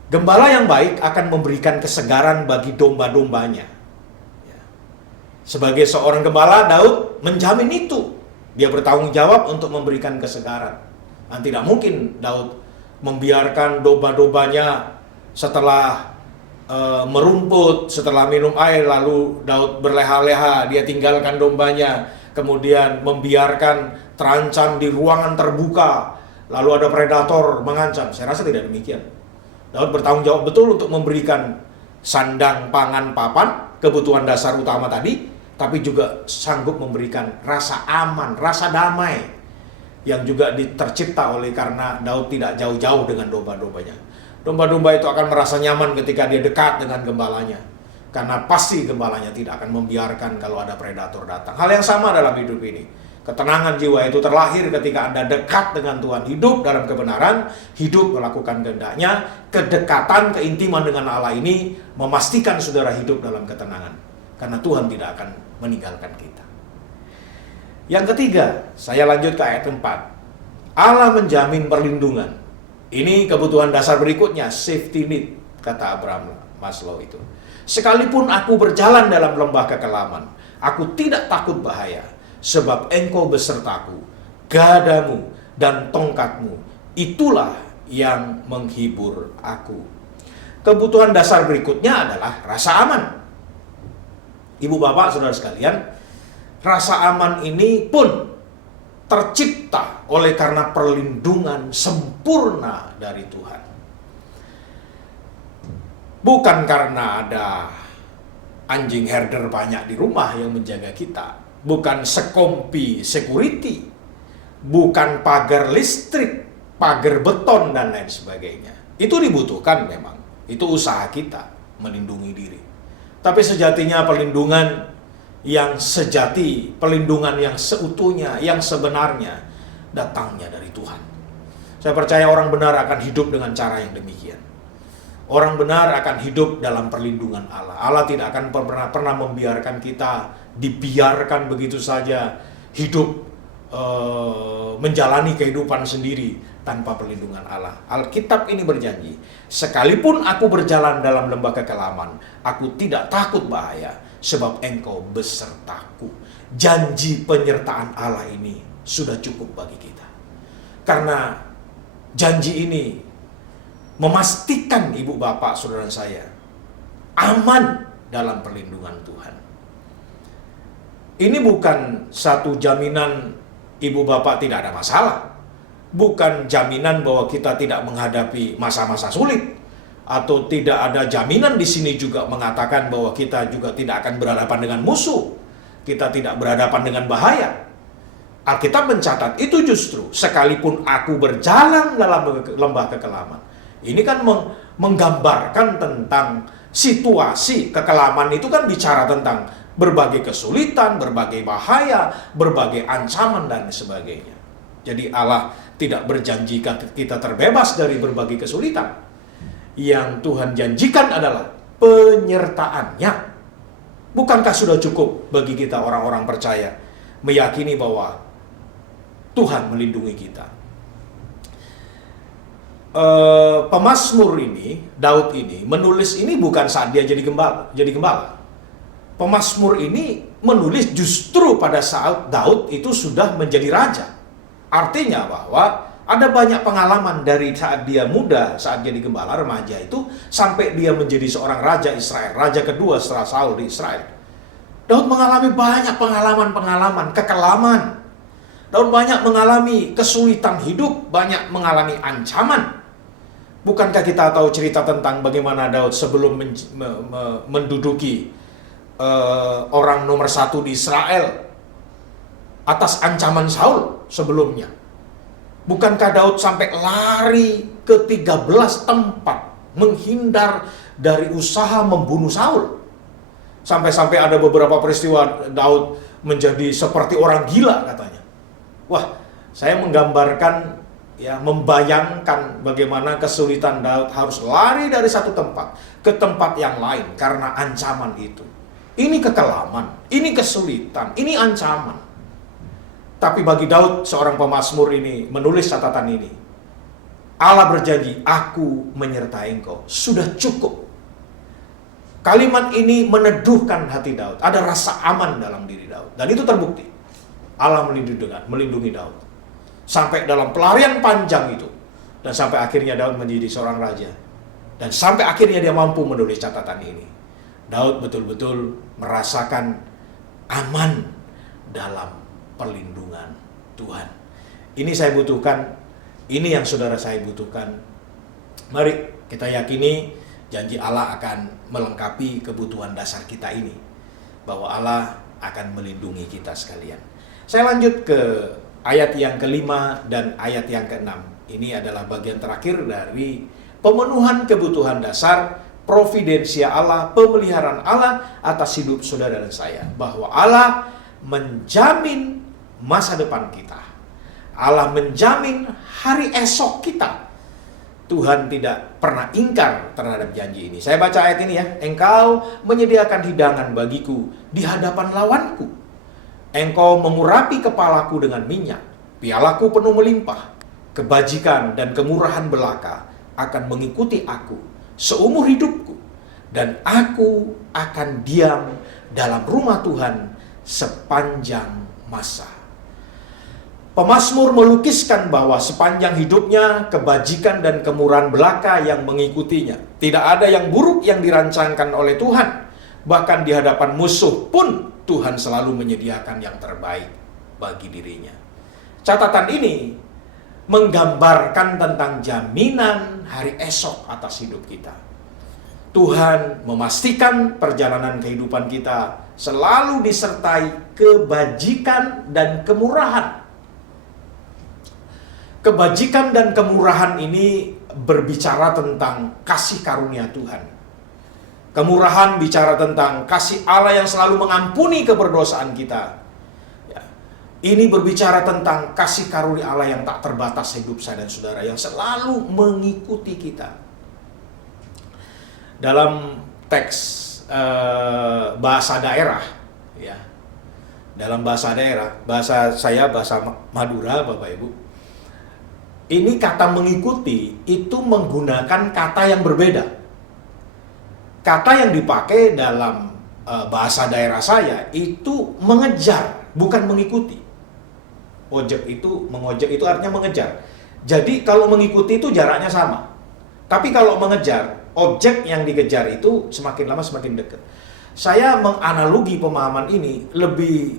Gembala yang baik akan memberikan kesegaran bagi domba-dombanya. Sebagai seorang gembala, Daud menjamin itu. Dia bertanggung jawab untuk memberikan kesegaran. Dan tidak mungkin Daud membiarkan domba-dombanya setelah merumput, setelah minum air, lalu Daud berleha-leha, dia tinggalkan dombanya, kemudian membiarkan terancam di ruangan terbuka, lalu ada predator mengancam. Saya rasa tidak demikian. Daud bertanggung jawab betul untuk memberikan sandang, pangan, papan, kebutuhan dasar utama tadi, tapi juga sanggup memberikan rasa aman, rasa damai yang juga tercipta oleh karena Daud tidak jauh-jauh dengan domba-dombanya. Domba-domba itu akan merasa nyaman ketika dia dekat dengan gembalanya, karena pasti gembalanya tidak akan membiarkan kalau ada predator datang. Hal yang sama dalam hidup ini. Ketenangan jiwa itu terlahir ketika Anda dekat dengan Tuhan, hidup dalam kebenaran, hidup melakukan kehendak-Nya. Kedekatan, keintiman dengan Allah ini memastikan saudara hidup dalam ketenangan, karena Tuhan tidak akan meninggalkan kita. Yang ketiga, saya lanjut ke ayat 4. Allah menjamin perlindungan. Ini kebutuhan dasar berikutnya, safety need, kata Abraham Maslow itu. Sekalipun aku berjalan dalam lembah kekelaman, aku tidak takut bahaya, sebab Engkau besertaku, gadamu dan tongkatmu, itulah yang menghibur aku. Kebutuhan dasar berikutnya adalah rasa aman. Ibu bapak saudara sekalian, rasa aman ini pun tercipta oleh karena perlindungan sempurna dari Tuhan. Bukan karena ada anjing herder banyak di rumah yang menjaga kita, bukan sekompi security, bukan pagar listrik, pagar beton dan lain sebagainya. Itu dibutuhkan memang, itu usaha kita melindungi diri. Tapi sejatinya perlindungan yang sejati, perlindungan yang seutuhnya, yang sebenarnya datangnya dari Tuhan. Saya percaya orang benar akan hidup dengan cara yang demikian. Orang benar akan hidup dalam perlindungan Allah. Allah tidak akan pernah membiarkan kita dibiarkan begitu saja hidup menjalani kehidupan sendiri tanpa perlindungan Allah. Alkitab ini berjanji, sekalipun aku berjalan dalam lembah kekelaman, aku tidak takut bahaya, sebab Engkau besertaku. Janji penyertaan Allah ini sudah cukup bagi kita. Karena janji ini memastikan ibu bapak saudara saya aman dalam perlindungan Tuhan. Ini bukan satu jaminan ibu bapak tidak ada masalah. Bukan jaminan bahwa kita tidak menghadapi masa-masa sulit. Atau tidak ada jaminan di sini juga mengatakan bahwa kita juga tidak akan berhadapan dengan musuh. Kita tidak berhadapan dengan bahaya. Alkitab mencatat itu justru sekalipun aku berjalan dalam lembah kekelaman. Ini kan menggambarkan tentang situasi kekelaman itu kan bicara tentang berbagai kesulitan, berbagai bahaya, berbagai ancaman dan sebagainya. Jadi Allah tidak berjanji kita terbebas dari berbagai kesulitan. Yang Tuhan janjikan adalah penyertaan-Nya. Bukankah sudah cukup bagi kita orang-orang percaya meyakini bahwa Tuhan melindungi kita? Pemazmur ini, Daud ini menulis ini bukan saat dia jadi gembala. Pemazmur ini menulis justru pada saat Daud itu sudah menjadi raja. Artinya bahwa ada banyak pengalaman dari saat dia muda, saat jadi gembala remaja itu, sampai dia menjadi seorang raja Israel, raja kedua setelah Saul di Israel. Daud mengalami banyak pengalaman kekelaman. Daud banyak mengalami kesulitan hidup, banyak mengalami ancaman. Bukankah kita tahu cerita tentang bagaimana Daud sebelum menduduki orang nomor 1 di Israel atas ancaman Saul sebelumnya? Bukankah Daud sampai lari ke 13 tempat menghindar dari usaha membunuh Saul? Sampai-sampai ada beberapa peristiwa Daud menjadi seperti orang gila katanya. Wah, saya menggambarkan, membayangkan bagaimana kesulitan Daud harus lari dari satu tempat ke tempat yang lain karena ancaman itu. Ini kekelaman, ini kesulitan, ini ancaman. Tapi bagi Daud, seorang pemazmur ini, menulis catatan ini. Allah berjanji, aku menyertai engkau. Sudah cukup. Kalimat ini meneduhkan hati Daud. Ada rasa aman dalam diri Daud. Dan itu terbukti. Allah melindungi Daud. Sampai dalam pelarian panjang itu. Dan sampai akhirnya Daud menjadi seorang raja. Dan sampai akhirnya dia mampu menulis catatan ini. Daud betul-betul merasakan aman dalam perlindungan Tuhan. Ini saya butuhkan, ini yang saudara saya butuhkan. Mari kita yakini janji Allah akan melengkapi kebutuhan dasar kita ini. Bahwa Allah akan melindungi kita sekalian. Saya lanjut ke ayat yang kelima dan ayat yang keenam. Ini adalah bagian terakhir dari pemenuhan kebutuhan dasar, providensia Allah, pemeliharaan Allah atas hidup saudara dan saya. Bahwa Allah menjamin masa depan kita. Allah menjamin hari esok kita. Tuhan tidak pernah ingkar terhadap janji ini. Saya baca ayat ini ya. Engkau menyediakan hidangan bagiku di hadapan lawanku. Engkau mengurapi kepalaku dengan minyak. Pialaku penuh melimpah. Kebajikan dan kemurahan belaka akan mengikuti aku seumur hidupku. Dan aku akan diam dalam rumah Tuhan sepanjang masa. Pemazmur melukiskan bahwa sepanjang hidupnya kebajikan dan kemurahan belaka yang mengikutinya. Tidak ada yang buruk yang dirancangkan oleh Tuhan. Bahkan di hadapan musuh pun Tuhan selalu menyediakan yang terbaik bagi dirinya. Catatan ini menggambarkan tentang jaminan hari esok atas hidup kita. Tuhan memastikan perjalanan kehidupan kita selalu disertai kebajikan dan kemurahan. Kebajikan dan kemurahan ini berbicara tentang kasih karunia Tuhan. Kemurahan bicara tentang kasih Allah yang selalu mengampuni keberdosaan kita. Ya. Ini berbicara tentang kasih karunia Allah yang tak terbatas hidup saya dan saudara, yang selalu mengikuti kita. Dalam teks bahasa daerah, ya, dalam bahasa daerah, bahasa saya bahasa Madura, Bapak Ibu. Ini kata mengikuti itu menggunakan kata yang berbeda. Kata yang dipakai dalam bahasa daerah saya itu mengejar, bukan mengikuti. Mengojek itu artinya mengejar. Jadi kalau mengikuti itu jaraknya sama. Tapi kalau mengejar, objek yang dikejar itu semakin lama semakin dekat. Saya menganalogi pemahaman ini lebih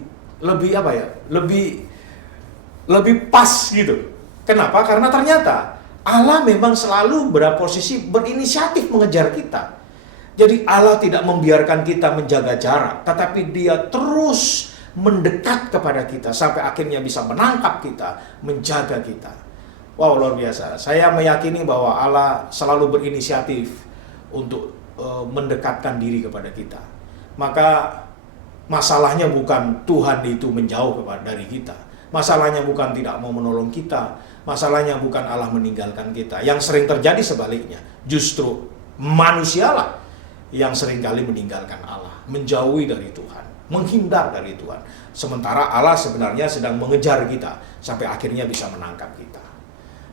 pas gitu. Kenapa? Karena ternyata Allah memang selalu berposisi berinisiatif mengejar kita. Jadi Allah tidak membiarkan kita menjaga jarak, tetapi Dia terus mendekat kepada kita sampai akhirnya bisa menangkap kita, menjaga kita. Wow, luar biasa. Saya meyakini bahwa Allah selalu berinisiatif untuk mendekatkan diri kepada kita. Maka masalahnya bukan Tuhan itu menjauh dari kita. Masalahnya bukan tidak mau menolong kita. Masalahnya bukan Allah meninggalkan kita. Yang sering terjadi sebaliknya. Justru manusialah yang seringkali meninggalkan Allah. Menjauhi dari Tuhan. Menghindar dari Tuhan. Sementara Allah sebenarnya sedang mengejar kita. Sampai akhirnya bisa menangkap kita.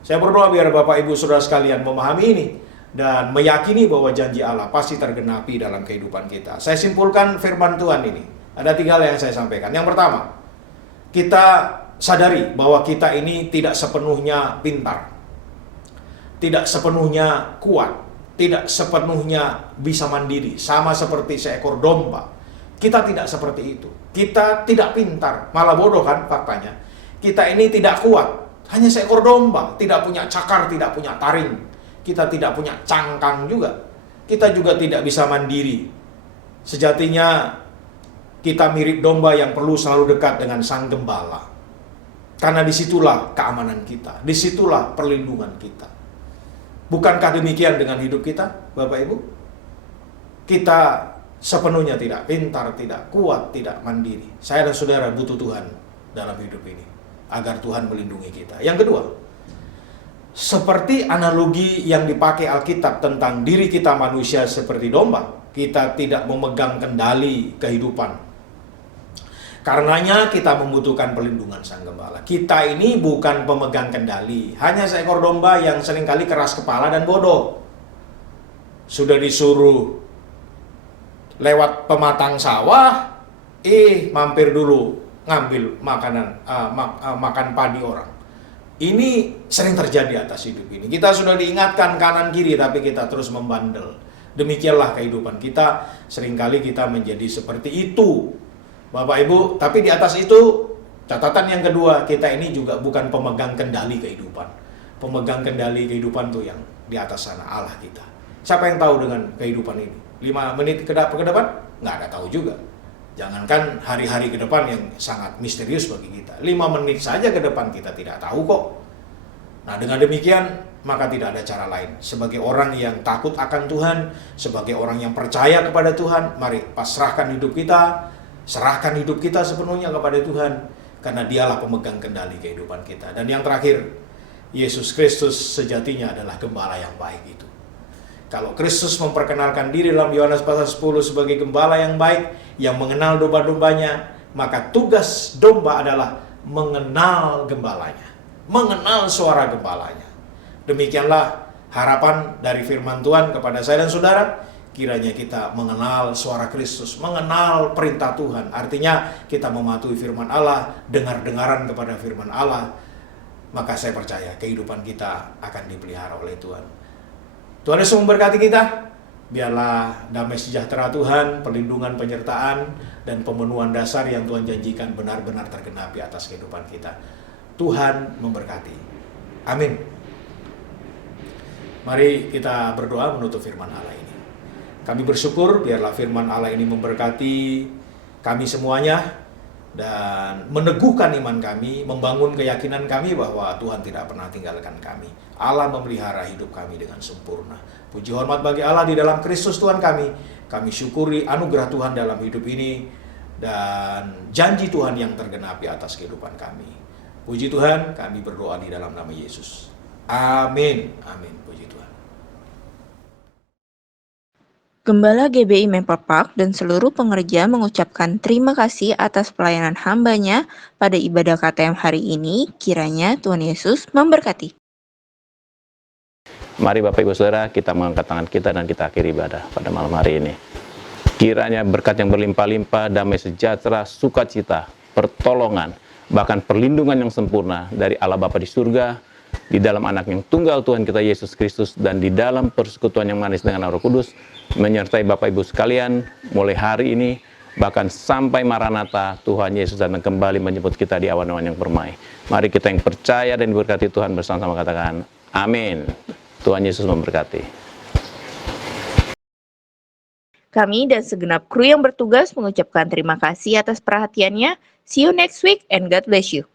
Saya berdoa biar Bapak Ibu Saudara sekalian memahami ini. Dan meyakini bahwa janji Allah pasti tergenapi dalam kehidupan kita. Saya simpulkan firman Tuhan ini. Ada 3 hal yang saya sampaikan. Yang pertama, kita sadari bahwa kita ini tidak sepenuhnya pintar, tidak sepenuhnya kuat, tidak sepenuhnya bisa mandiri, sama seperti seekor domba. Kita tidak seperti itu. Kita tidak pintar, malah bodoh kan faktanya. Kita ini tidak kuat, hanya seekor domba, tidak punya cakar, tidak punya taring. Kita tidak punya cangkang juga. Kita juga tidak bisa mandiri. Sejatinya kita mirip domba yang perlu selalu dekat dengan sang gembala. Karena disitulah keamanan kita, disitulah perlindungan kita. Bukankah demikian dengan hidup kita, Bapak Ibu? Kita sepenuhnya tidak pintar, tidak kuat, tidak mandiri. Saya dan saudara butuh Tuhan dalam hidup ini, agar Tuhan melindungi kita. Yang kedua, seperti analogi yang dipakai Alkitab tentang diri kita manusia seperti domba, kita tidak memegang kendali kehidupan. Karenanya kita membutuhkan perlindungan Sang Gembala. Kita ini bukan pemegang kendali, hanya seekor domba yang seringkali keras kepala dan bodoh. Sudah disuruh lewat pematang sawah, mampir dulu ngambil makanan, makan padi orang. Ini sering terjadi atas hidup ini. Kita sudah diingatkan kanan kiri, tapi kita terus membandel. Demikianlah kehidupan kita. Seringkali kita menjadi seperti itu, Bapak Ibu. Tapi di atas itu, catatan yang kedua, kita ini juga bukan pemegang kendali kehidupan. Pemegang kendali kehidupan tuh yang di atas sana, Allah kita. Siapa yang tahu dengan kehidupan ini? 5 menit ke depan? Nggak ada tahu juga. Jangankan hari-hari ke depan yang sangat misterius bagi kita. 5 menit saja ke depan kita tidak tahu kok. Nah, dengan demikian, maka tidak ada cara lain. Sebagai orang yang takut akan Tuhan, sebagai orang yang percaya kepada Tuhan, mari pasrahkan hidup kita, serahkan hidup kita sepenuhnya kepada Tuhan. karena dialah pemegang kendali kehidupan kita. Dan yang terakhir, Yesus Kristus sejatinya adalah gembala yang baik itu. Kalau Kristus memperkenalkan diri dalam Yohanes pasal 10 sebagai gembala yang baik, yang mengenal domba-dombanya, maka tugas domba adalah mengenal gembalanya, mengenal suara gembalanya. Demikianlah harapan dari firman Tuhan kepada saya dan saudara. Kiranya kita mengenal suara Kristus, mengenal perintah Tuhan. Artinya kita mematuhi firman Allah, dengar-dengaran kepada firman Allah. Maka saya percaya kehidupan kita akan dipelihara oleh Tuhan. Tuhan Yesus memberkati kita. Biarlah damai sejahtera Tuhan, perlindungan, penyertaan, dan pemenuhan dasar yang Tuhan janjikan benar-benar tergenapi atas kehidupan kita. Tuhan memberkati. Amin. Mari kita berdoa menutup firman Allah ini. Kami bersyukur biarlah firman Allah ini memberkati kami semuanya dan meneguhkan iman kami, membangun keyakinan kami bahwa Tuhan tidak pernah tinggalkan kami. Allah memelihara hidup kami dengan sempurna. Puji hormat bagi Allah di dalam Kristus Tuhan kami. Kami syukuri anugerah Tuhan dalam hidup ini dan janji Tuhan yang tergenapi atas kehidupan kami. Puji Tuhan, kami berdoa di dalam nama Yesus. Amin. Amin. Puji Tuhan. Gembala GBI Memperpark dan seluruh pengerja mengucapkan terima kasih atas pelayanan hambanya pada ibadah KTM hari ini. Kiranya Tuhan Yesus memberkati. Mari Bapak Ibu Saudara, kita mengangkat tangan kita dan kita akhiri ibadah pada malam hari ini. Kiranya berkat yang berlimpah-limpah, damai sejahtera, sukacita, pertolongan, bahkan perlindungan yang sempurna dari Allah Bapa di surga, di dalam anak yang tunggal Tuhan kita Yesus Kristus, dan di dalam persekutuan yang manis dengan Roh Kudus, menyertai Bapak Ibu sekalian, mulai hari ini, bahkan sampai Maranatha, Tuhan Yesus datang kembali menjemput kita di awan-awan yang permai. Mari kita yang percaya dan diberkati Tuhan bersama-sama katakan, amin. Tuhan Yesus memberkati. Kami dan segenap kru yang bertugas mengucapkan terima kasih atas perhatiannya. See you next week and God bless you.